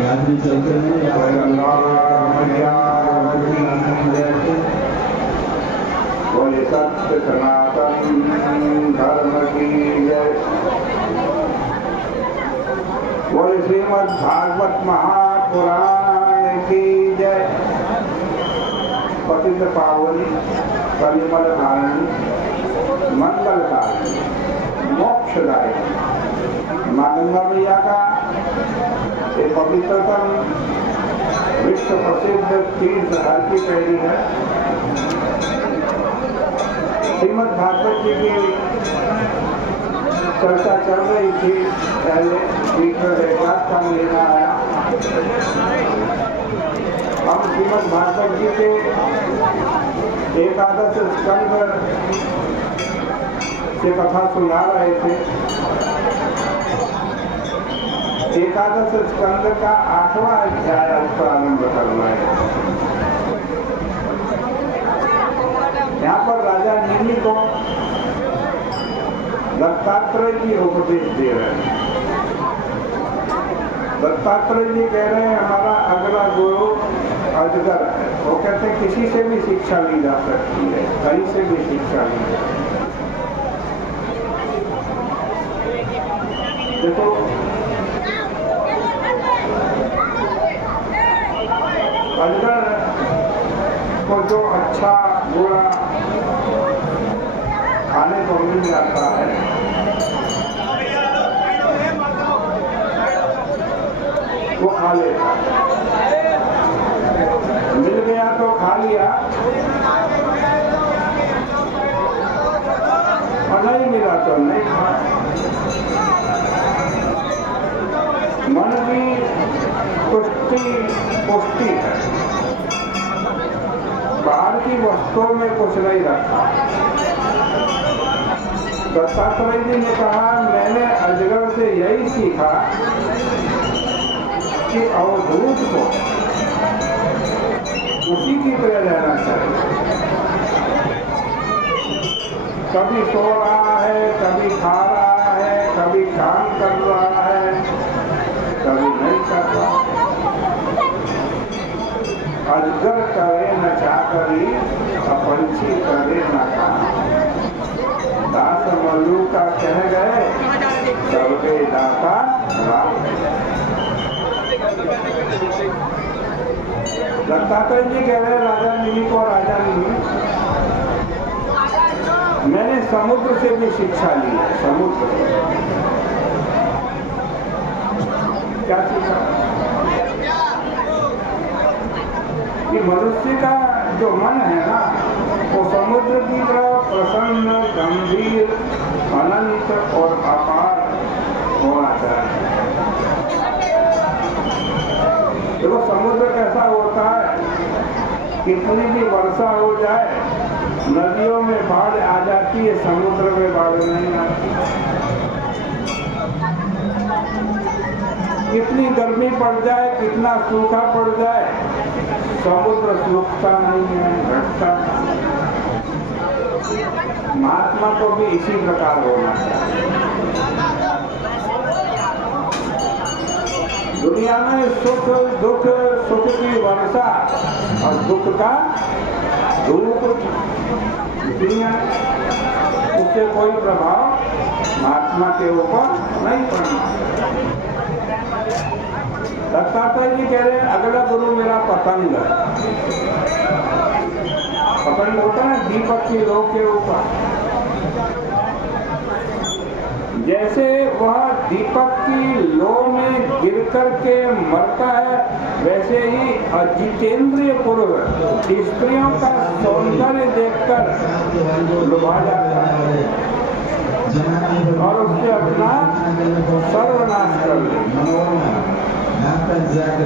यात्री चलते हैं बोले सत्य सनातन धर्म की जय। बोले श्रीमद् भागवत महापुराण की जय। पतित पावनी परिमल धारणी मंगलकारी मोक्षदायी माँ गंगा मैया का एक पवित्रतम विश्व प्रसिद्ध तीर्थ हर की पैड़ी है। श्रीमद् भागवत जी की चर्चा चल रही थी। पहले बीच में रेखात का लेना आया। हम श्रीमद् भागवत जी के एकादश स्कंद से कथा सुना रहे थे। एकादश स्कंद का 8वां अध्याय आज प्रारंभ करना है। यहाँ पर राजा निमि को दत्तात्रेय जी उपदेश दे रहे हैं। दत्तात्रेय जी कह रहे हैं हमारा अगला गुरु अजगर है। वो कहते हैं किसी से भी शिक्षा ली जा सकती है, कहीं से भी शिक्षा ली। देखो अजगर को जो अच्छा बुरा खाने को मिल जाता है वो खा लेता है। मिल गया तो खा लिया और नहीं मिला तो नहीं खा। मन की पुष्टि है, बाहर की वस्तुओं में कुछ नहीं रखा। दत्तात्रेय जी ने कहा मैंने अजगर से यही सीखा कि अवधूत को उसी की तरह रहना चाहिए। कभी सो रहा है, कभी खा रहा है, कभी काम कर रहा है, कभी नहीं कर रहा। अजगर करे न चाकरी, पंछी करे न काम। दास मल्लू का कह गए सबके दाता राम। दत्तात्रेय जी कह रहे राजा निमि को, राजा निमि मैंने समुद्र से भी शिक्षा ली है। समुद्र क्या सीखा कि मनुष्य का जो मन है ना वो समुद्र की तरह प्रसन्न, गंभीर, अनंत और अपार होना चाहिए। देखो समुद्र कैसा होता है, कितनी भी वर्षा हो जाए नदियों में बाढ़ आ जाती है, समुद्र में बाढ़ नहीं आती। कितनी गर्मी पड़ जाए, कितना सूखा पड़ जाए, समुद्र सूखता नहीं है, घटता नहीं। महात्मा को भी इसी प्रकार होना चाहिए। दुनिया में सुख दुख, सुख की वर्षा और दुख का धूप दुनिया, उससे कोई प्रभाव महात्मा के ऊपर नहीं पड़ना। दत्तात्रेय जी कह रहे हैं अगला गुरु मेरा पतंग है। पतंग होता है दीपक की लो के ऊपर। जैसे वह दीपक की लो में गिर करके मरता है, वैसे ही अजितेंद्रिय पुरुष स्त्रियों का सौंदर्य देखकर लुभा जाता है और उससे अपना सर्वनाश कर लेता।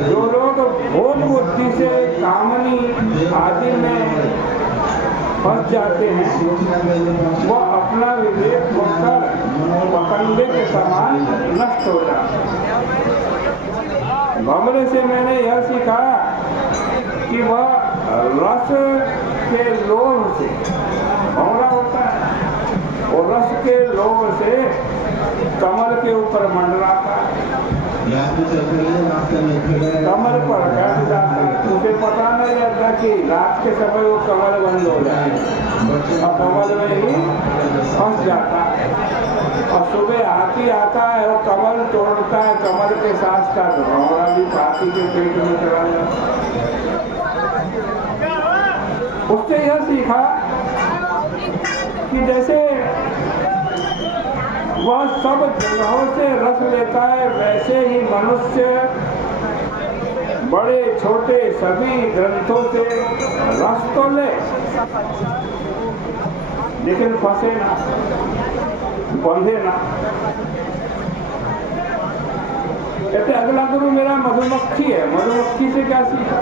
जो लोग भोग बुद्धि से कामनी आदि में फंस जाते हैं वो अपना विवेक होकर पतंगे के समान नष्ट हो जाते हैं। भंवरे से मैंने यह सीखा कि वह रस के लोभ से, भंवरा होता है और रस के लोभ से कमल के ऊपर मंडराता है। कमर पर बैठ जाता, उसे पता नहीं रहता कि रात के समय वो कमर बंद हो जाए और कमर में ही फंस जाता। और सुबह हाथी आता है, वो कमर तोड़ता है, कमर के साथ साथ घोड़ा भी हाथी के पेट में चला जाता। उससे यह सीखा कि जैसे वह सब जगहों से रस लेता है, वैसे ही मनुष्य बड़े छोटे सभी ग्रंथों से रस तो ले, लेकिन फंसे ना, बंधे ना। कहते अगला गुरु मेरा मधुमक्खी है। मधुमक्खी से क्या सीखा?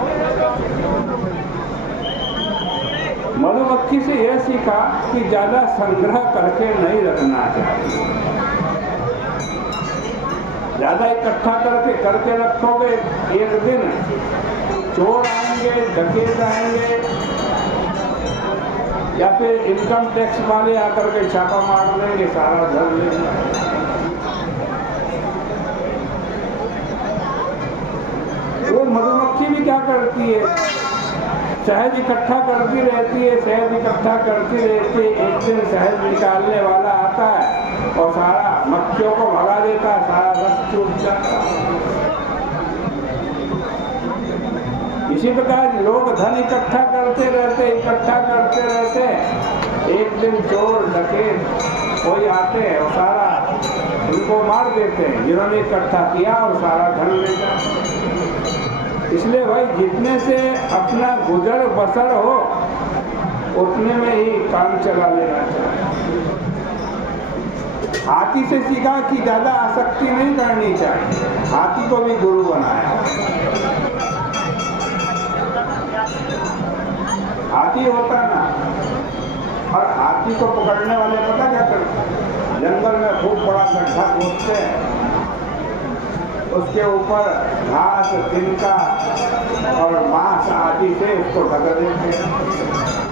मधुमक्खी से यह सीखा कि ज्यादा संग्रह करके नहीं रखना चाहिए। ज्यादा इकट्ठा करके रखोगे, एक दिन चोर आएंगे, डकैत आएंगे, या फिर इनकम टैक्स वाले आकर के छापा मार देंगे, सारा धन लेंगे। वो मधुमक्खी भी क्या करती है? शहद इकट्ठा करती रहती है, शहद इकट्ठा करती रहती है। एक दिन शहद निकालने वाला आता है और सारा मक्खियों को भगा देता है, सारा रस चूस जाता है। इसी प्रकार लोग धन इकट्ठा करते रहते, एक दिन चोर डकैत कोई आते हैं और सारा उनको मार देते हैं जिन्होंने इकट्ठा किया, और सारा धन ले जाते। इसलिए भाई जितने से अपना गुजर बसर हो उतने में ही काम चला लेना चाहिए। हाथी से सीखा कि ज्यादा आसक्ति नहीं करनी चाहिए, हाथी को भी गुरु बनाया। हाथी होता ना, और हाथी को पकड़ने वाले पता क्या करते? जंगल में खूब बड़ा गड्ढा खोदते हैं, उसके ऊपर घास, तिनका और मांस आदि से उसको ढक देते हैं।